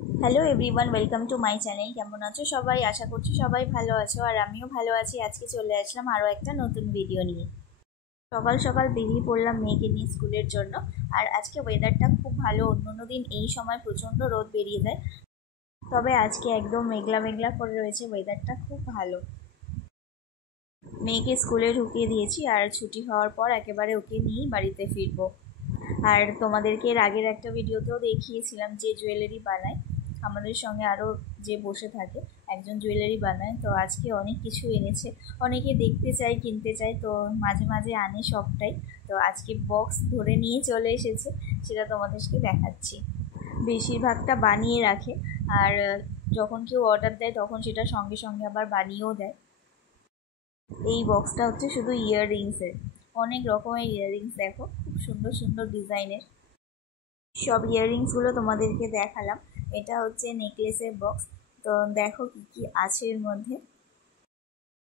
Hello everyone, welcome to my channel. কেমন আছো সবাই? আশা করছি সবাই ভালো আছো, আর আমিও ভালো আছি। আজকে চলে আসলাম আরও একটা নতুন ভিডিও নিয়ে। সকাল সকাল বেরিয়ে পড়লাম মেয়েকে নিয়ে স্কুলের জন্য। আর আজকে ওয়েদারটা খুব ভালো। অন্য দিন এই সময় প্রচণ্ড রোদ বেরিয়ে যায়, তবে আজকে একদম মেঘলা মেঘলা করে রয়েছে, ওয়েদারটা খুব ভালো। মেয়েকে স্কুলে ঢুকিয়ে দিয়েছি, আর ছুটি হওয়ার পর একেবারে ওকে নিয়েই বাড়িতে ফিরবো। আর তোমাদেরকে এর আগের একটা ভিডিওতেও দেখিয়েছিলাম যে জুয়েলারি বানায় আমাদের সঙ্গে, আরও যে বসে থাকে একজন জুয়েলারি বানায়। তো আজকে অনেক কিছু এনেছে, অনেকে দেখতে চাই, কিনতে চাই, তো মাঝে মাঝে আনে সবটাই। তো আজকে বক্স ধরে নিয়ে চলে এসেছে, সেটা তোমাদেরকে দেখাচ্ছি। বেশিরভাগটা বানিয়ে রাখে, আর যখন কেউ অর্ডার দেয় তখন সেটা সঙ্গে সঙ্গে আবার বানিয়েও দেয়। এই বক্সটা হচ্ছে শুধু ইয়াররিংসের, অনেক রকমের ইয়াররিংস দেখো, খুব সুন্দর সুন্দর ডিজাইনের সব ইয়াররিংসগুলো তোমাদেরকে দেখালাম। এটা হচ্ছে নেকলেসের বক্স। তো দেখো কি কি আছে এর মধ্যে,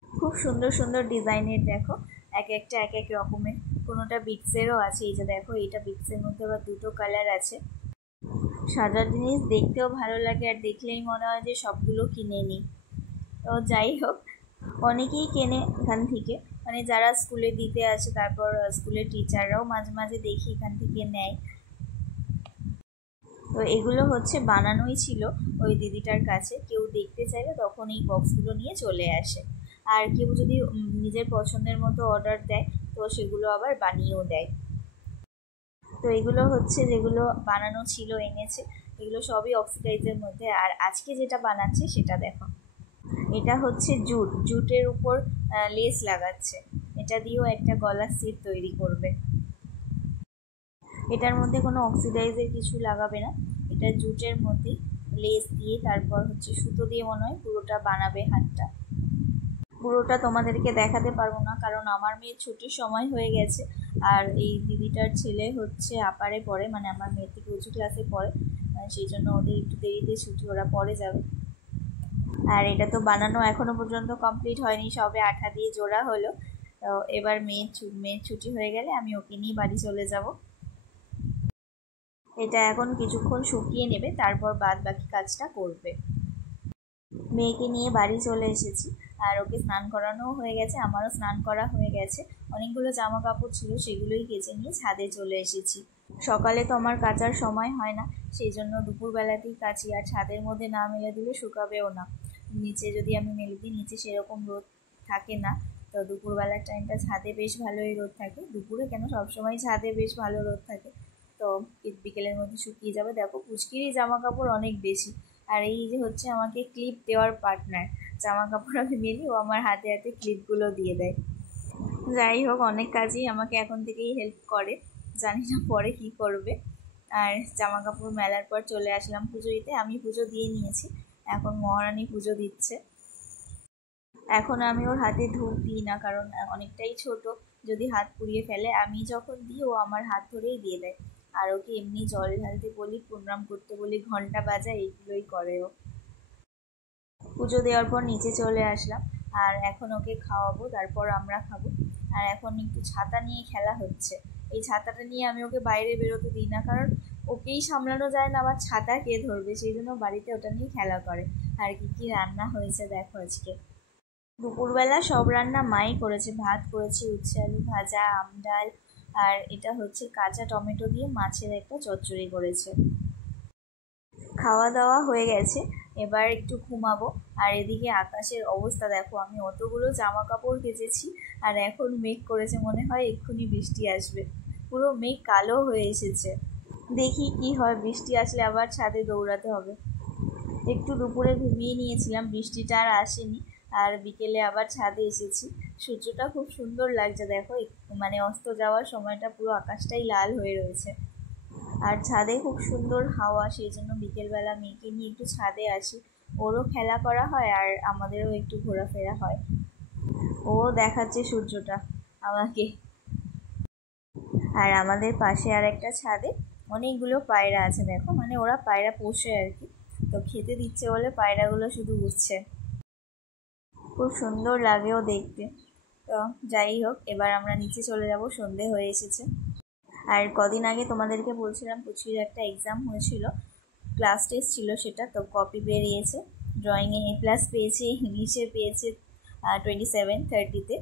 খুব সুন্দর সুন্দর ডিজাইনের। দেখো এক একটা এক এক রকমের, কোনোটা বিটসেরও আছে। এই যে দেখো, এইটা বিটসের মধ্যে আবার দুটো কালার আছে। সাজার জিনিস দেখতেও ভালো লাগে, আর দেখলেই মনে হয় যে সবগুলো কিনে নিই। তো যাই হোক, অনেকেই কেনে এখান থেকে, মানে যারা স্কুলে দিতে আসে, তারপর স্কুলের টিচাররাও মাঝে মাঝে দেখি এখান থেকে নেয়। তো এগুলো হচ্ছে বানানোই ছিল ওই দিদিটার কাছে, কেউ দেখতে চাইলে তখন এই বক্সগুলো নিয়ে চলে আসে। আর কেউ যদি নিজের পছন্দের মতো অর্ডার দেয়, তো সেগুলো আবার বানিয়েও দেয়। তো এগুলো হচ্ছে যেগুলো বানানো ছিল, এনেছে। এগুলো সবই অক্সিডাইজের মধ্যে। আর আজকে যেটা বানাচ্ছে সেটা দেখো, এটা হচ্ছে জুটের উপর লেস লাগাচ্ছে। এটা দিয়েও একটা গলার সেট তৈরি করবে। এটার মধ্যে কোনো অক্সিডাইজের কিছু লাগাবে না, এটা জুটের মধ্যেই লেস দিয়ে, তারপর হচ্ছে সুতো দিয়ে মনে হয় পুরোটা বানাবে হাতটা। পুরোটা তোমাদেরকে দেখাতে পারবো না, কারণ আমার মেয়ের ছুটির সময় হয়ে গেছে। আর এই দিদিটার ছেলে হচ্ছে আপারে পড়ে, মানে আমার মেয়ের থেকে উঁচু ক্লাসে পড়ে, সেই জন্য ওদের একটু দেরিতে ছুটি, ওরা পরে যাবে। আর এটা তো বানানো এখনো পর্যন্ত কমপ্লিট হয়নি, সবে আঠা দিয়ে জোড়া হলো। তো এবার মেয়ের ছুটি হয়ে গেলে আমি ওকে নিয়ে বাড়ি চলে যাব। এটা এখন কিছুক্ষণ শুকিয়ে নেবে, তারপর বাদ বাকি কাজটা করবে। মেয়েকে নিয়ে বাড়ি চলে এসেছি, আর ওকে স্নান করানোও হয়ে গেছে, আমারও স্নান করা হয়ে গেছে। অনেকগুলো জামা কাপড় ছিল, সেগুলোই কেচে নিয়ে ছাদে চলে এসেছি। সকালে তো আমার কাচার সময় হয় না, সেই জন্য দুপুরবেলাতেই কাচি। আর ছাদের মধ্যে না মেলে দিলে শুকাবেও না। নিচে যদি আমি মেলে দিই, নিচে সেরকম রোদ থাকে না। তো দুপুরবেলার টাইমটা ছাদে বেশ ভালোই রোদ থাকে, দুপুরে কেন সবসময় ছাদে বেশ ভালো রোদ থাকে। তো বিকেলের মধ্যে শুকিয়ে যাবে। দেখো পুচকিরই জামা কাপড় অনেক বেশি, আর এই যে হচ্ছে আমাকে ক্লিপ দেওয়ার পার্টনার। জামা কাপড় আমি মেলি, ও আমার হাতে হাতে ক্লিপগুলো দিয়ে দেয়। যাই হোক, অনেক কাজই আমাকে এখন থেকেই হেল্প করে, জানি না পরে কি করবে। আর জামা কাপড় মেলার পর চলে আসলাম পুজো দিতে। আমি পুজো দিয়ে নিয়েছি, এখন মহারানী পুজো দিচ্ছে। এখন আমি ওর হাতে ধূপ দিই না, কারণ অনেকটাই ছোট, যদি হাত পুড়িয়ে ফেলে। আমি যখন দিই ও আমার হাত ধরেই দিয়ে দেয়। আর ওকে এমনি জল ঢালতে বলি, প্রণাম করতে বলি, ঘন্টা বাজায়, এইগুলোই করে ও। পুজো দেওয়ার পর নিচে চলে আসলাম, আর এখন ওকে খাওয়াবো, তারপর আমরা খাবো। আর এখন একটু ছাতা নিয়ে খেলা হচ্ছে। এই ছাতাটা নিয়ে আমি ওকে বাইরে বেরোতে দিই না, কারণ ওকেই সামলানো যায় না, আবার ছাতা কে ধরবে, সেই জন্য বাড়িতে ওটা নিয়ে খেলা করে। আর কি কি রান্না হয়েছে দেখো আজকে। দুপুরবেলা সব রান্না মাই করেছে। ভাত করেছে, উচ্ছে আলু ভাজা, আম ডাল, আর এটা হচ্ছে কাঁচা টমেটো দিয়ে মাছের একটা চচ্চড়ি করেছে। খাওয়া দাওয়া হয়ে গেছে, এবার একটু ঘুমাবো। আর এদিকে আকাশের অবস্থা দেখো, আমি অতগুলো জামা কাপড় কেচেছি, আর এখন মেঘ করেছে, মনে হয় এক্ষুনি বৃষ্টি আসবে। পুরো মেঘ কালো হয়ে এসেছে। দেখি কি হয়, বৃষ্টি আসলে আবার ছাদে দৌড়াতে হবে। একটু দুপুরে ঘুমিয়ে নিয়েছিলাম, বৃষ্টিটা আর আসেনি। আর বিকেলে আবার ছাদে এসেছি। সূর্যটা খুব সুন্দর লাগছে দেখো, মানে অস্ত যাওয়ার সময়টা পুরো আকাশটাই লাল হয়ে রয়েছে। আর ছাদে খুব সুন্দর হাওয়া, সেই জন্য বিকেলবেলা মেয়েকে নিয়ে একটু ছাদে আসি। ওরও খেলা করা হয়, আর আমাদেরও একটু ঘোরাফেরা হয়। ও দেখাচ্ছে সূর্যটা আমাকে। আর আমাদের পাশে আর একটা ছাদে অনেকগুলো পায়রা আছে দেখো, মানে ওরা পায়রা পোষে আর কি। তো খেতে দিচ্ছে বলে পায়রাগুলো শুধু উঠছে, খুব সুন্দর লাগেও দেখতে। তো যাই হোক, এবার আমরা নিচে চলে যাব, সন্ধে হয়ে এসেছে। আর কদিন আগে তোমাদেরকে বলছিলাম পুচকির একটা এক্সাম হয়েছিল, ক্লাস টেস্ট ছিল সেটা, তো কপি বেরিয়েছে। ড্রয়িংয়ে A+ পেয়েছে, ইংলিশে পেয়েছে 27-30-তে।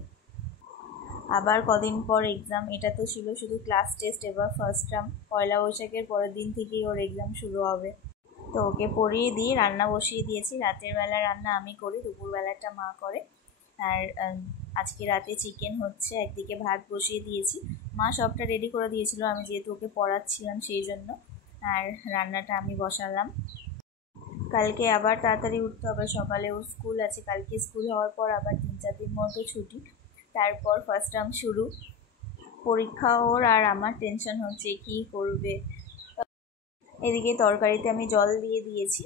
আবার কদিন পর এক্সাম। এটা তো ছিল শুধু ক্লাস টেস্ট, এবার ফার্স্ট টার্ম। পয়লা বৈশাখের পরের দিন থেকেই ওর এক্সাম শুরু হবে। তো ওকে পড়িয়ে দিয়ে রান্না বসিয়ে দিয়েছি। রাতের বেলা রান্না আমি করি, দুপুরবেলাটা মা করে। আর আজকে রাতে চিকেন হচ্ছে, একদিকে ভাত বসিয়ে দিয়েছি। মা সবটা রেডি করে দিয়েছিল, আমি যেহেতু ওকে পড়াচ্ছিলাম সেই জন্য। আর রান্নাটা আমি বসালাম। কালকে আবার তাড়াতাড়ি উঠতে হবে, সকালে ওর স্কুল আছে। কালকে স্কুল হওয়ার পর আবার 3-4 দিন মতো ছুটি, তারপর ফার্স্ট টার্ম শুরু। পরীক্ষা ওর, আর আমার টেনশন হচ্ছে কি করবে। এদিকে তরকারিতে আমি জল দিয়ে দিয়েছি।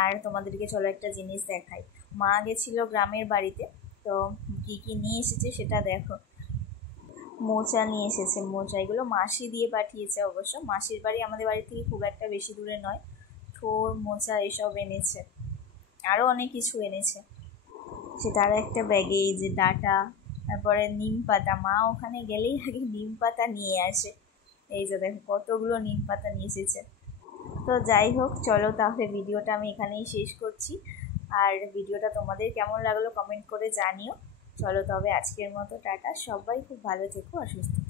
আর তোমাদেরকে চলো একটা জিনিস দেখাই। মা গেছিল গ্রামের বাড়িতে, তো কি কি নিয়ে এসেছে সেটা দেখো। মোচা নিয়ে এসেছে। মোচা এগুলো মাসি দিয়ে পাঠিয়েছে অবশ্য। মাসির বাড়ি আমাদের বাড়ি থেকে খুব একটা বেশি দূরে নয়। থোর, মোচা এসব এনেছে, আরও অনেক কিছু এনেছে। সে তার একটা ব্যাগে এই যে ডাটা, তারপরে নিম পাতা। মা ওখানে গেলেই আগে নিম পাতা নিয়ে আসে। এই যে দেখো কতগুলো নিম পাতা নিয়ে এসেছে। তো যাই হোক, চলো তাহলে ভিডিওটা আমি এখানেই শেষ করছি। আর ভিডিওটা তোমাদের কেমন লাগলো কমেন্ট করে জানিও। চলো তবে আজকের মতো টাটা। সবাই খুব ভালো থেকো আর সুস্থ থেকো।